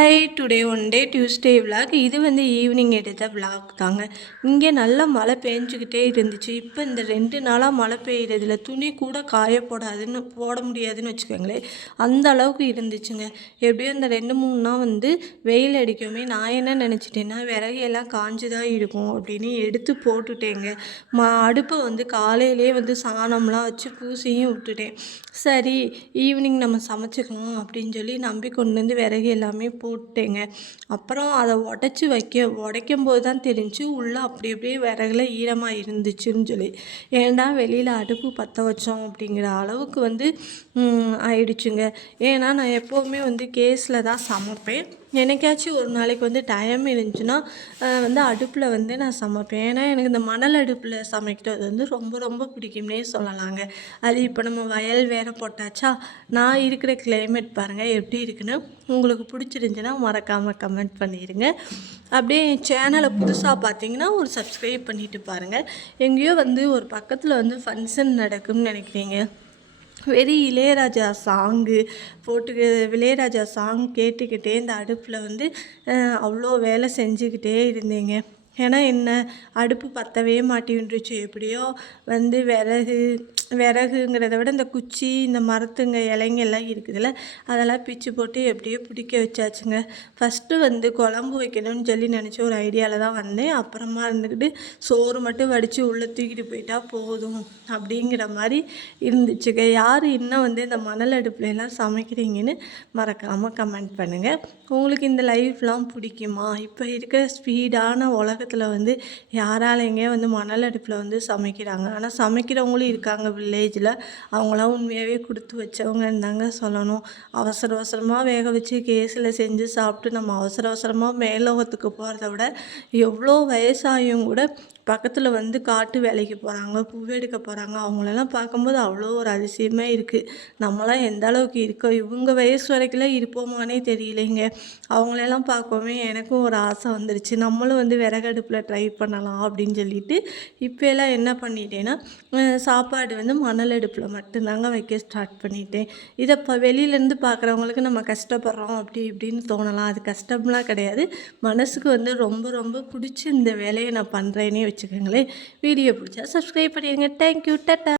Hi today one day Tuesday vlog இது வந்து evening எடுத்த விளாக் தாங்க. இங்கே நல்லா மழை பெஞ்சிக்கிட்டே இருந்துச்சு. இப்போ இந்த ரெண்டு நாளாக மழை பெய்கிறதுல துணி கூட காய போடாதுன்னு போட முடியாதுன்னு வச்சுக்கோங்களேன். அந்த அளவுக்கு இருந்துச்சுங்க. எப்படியும் இந்த ரெண்டு மூணு நாள் வந்து வெயில் அடிக்குமே நான் என்ன நினச்சிட்டேன்னா விறகு எல்லாம் காஞ்சு தான் இருக்கும் அப்படின்னு எடுத்து போட்டுட்டேங்க. மா அடுப்பை வந்து காலையிலே வந்து சாணம்லாம் வச்சு பூசியும் விட்டுட்டேன். சரி ஈவினிங் நம்ம சமைச்சிக்கலாம் அப்படின்னு சொல்லி நம்பி கொண்டு வந்து விறகு எல்லாமே போட்டேங்க. அப்புறம் அதை உடச்சி வைக்க உடைக்கும் போது தான் தெரிஞ்சு உள்ளே அப்படி அப்படியே விறகுல ஈரமாக இருந்துச்சுன்னு சொல்லி. ஏன்டா வெளியில் அடுப்பு பற்ற வச்சோம் அப்படிங்கிற அளவுக்கு வந்து ஆயிடுச்சுங்க. ஏன்னா நான் எப்போவுமே வந்து கேஸில் தான் சமைப்பேன். என்னைக்காச்சும் ஒரு நாளைக்கு வந்து டைம் இருந்துச்சுன்னா வந்து அடுப்பில் வந்து நான் சமைப்பேன். ஏன்னா எனக்கு இந்த மணல் அடுப்பில் சமைக்கிறது வந்து ரொம்ப ரொம்ப பிடிக்கும்னே சொல்லலாங்க அது இப்போ நம்ம வயல் வேற போட்டாச்சா நான் இருக்கிற கிளைமேட் பாருங்கள் எப்படி இருக்குன்னு உங்களுக்கு பிடிச்சிருந்துச்சின்னா மறக்காமல் கமெண்ட் பண்ணிடுங்க அப்படியே என் சேனலை புதுசாக பார்த்தீங்கன்னா ஒரு சப்ஸ்கிரைப் பண்ணிவிட்டு பாருங்கள் எங்கேயோ வந்து ஒரு பக்கத்தில் வந்து ஃபங்க்ஷன் நடக்கும்னு நினைக்கிறீங்க. வெறி இளையராஜா சாங்கு போட்டு இளையராஜா சாங் கேட்டுக்கிட்டே இந்த அடுப்பில் வந்து அவ்வளோ வேலை செஞ்சுக்கிட்டே இருந்தேங்க. ஏன்னா என்ன அடுப்பு பற்றவே மாட்டேன்ருச்சு எப்படியோ வந்து விறகு விறகுங்கிறத விட இந்த குச்சி இந்த மரத்துங்க இலைங்க எல்லாம் இருக்குதுல்ல அதெல்லாம் பிச்சு போட்டு எப்படியோ பிடிக்க வச்சாச்சுங்க. ஃபஸ்ட்டு வந்து குழம்பு வைக்கணும்னு சொல்லி நினச்ச ஒரு ஐடியாவில் தான் வந்தேன். அப்புறமா இருந்துக்கிட்டு சோறு மட்டும் வடித்து உள்ளே தூக்கிட்டு போயிட்டா போதும் அப்படிங்கிற மாதிரி இருந்துச்சுங்க. யார் இன்னும் வந்து இந்த மணல் அடுப்புலலாம் சமைக்கிறீங்கன்னு மறக்காமல் கமெண்ட் பண்ணுங்கள் உங்களுக்கு இந்த லைஃப்லாம் பிடிக்குமா? இப்போ இருக்கிற ஸ்பீடான உலகத்தில் வந்து யாராலைங்க வந்து மணல் அடுப்பில் வந்து சமைக்கிறாங்க. ஆனால் சமைக்கிறவங்களும் இருக்காங்க வில்லேஜில் அவங்களாம் உண்மையாகவே கொடுத்து வச்சவங்க தாங்க சொல்லணும். அவசர அவசரமாக வேக வச்சு கேஸில் செஞ்சு சாப்பிட்டு நம்ம அவசர அவசரமாக மேலோகத்துக்கு போகிறத விட எவ்வளோ வயசாகியும் கூட பக்கத்தில் வந்து காட்டு வேலைக்கு போகிறாங்க பூவெடுக்க போகிறாங்க அவங்களெல்லாம் பார்க்கும்போது அவ்வளோ ஒரு அதிசயமாக இருக்குது நம்மளாம் எந்த அளவுக்கு இருக்கோம்? இவங்க வயசு வரைக்கும்லாம் இருப்போமானே தெரியலைங்க. அவங்களெல்லாம் பார்க்கவே எனக்கும் ஒரு ஆசை வந்துருச்சு. நம்மளும் வந்து விறகடுப்பில் ட்ரை பண்ணலாம் அப்படின்னு சொல்லிட்டு இப்போ எல்லாம் என்ன பண்ணிட்டேன்னா சாப்பாடு வந்து மணல் அடுப்பில் மட்டும்தாங்க வைக்க ஸ்டார்ட் பண்ணிட்டேன். இதை இப்போ வெளியிலேருந்து பார்க்குறவங்களுக்கு நம்ம கஷ்டப்படுறோம் அப்படி இப்படின்னு தோணலாம். அது கஷ்டம்லாம் கிடையாது. மனசுக்கு வந்து ரொம்ப ரொம்ப பிடிச்சி இந்த வேலையை நான் பண்ணுறேனே வச்சுக்கோங்களேன். வீடியோ பிடிச்சா சப்ஸ்கிரைப் பண்ணிடுங்க. Thank you ta-ta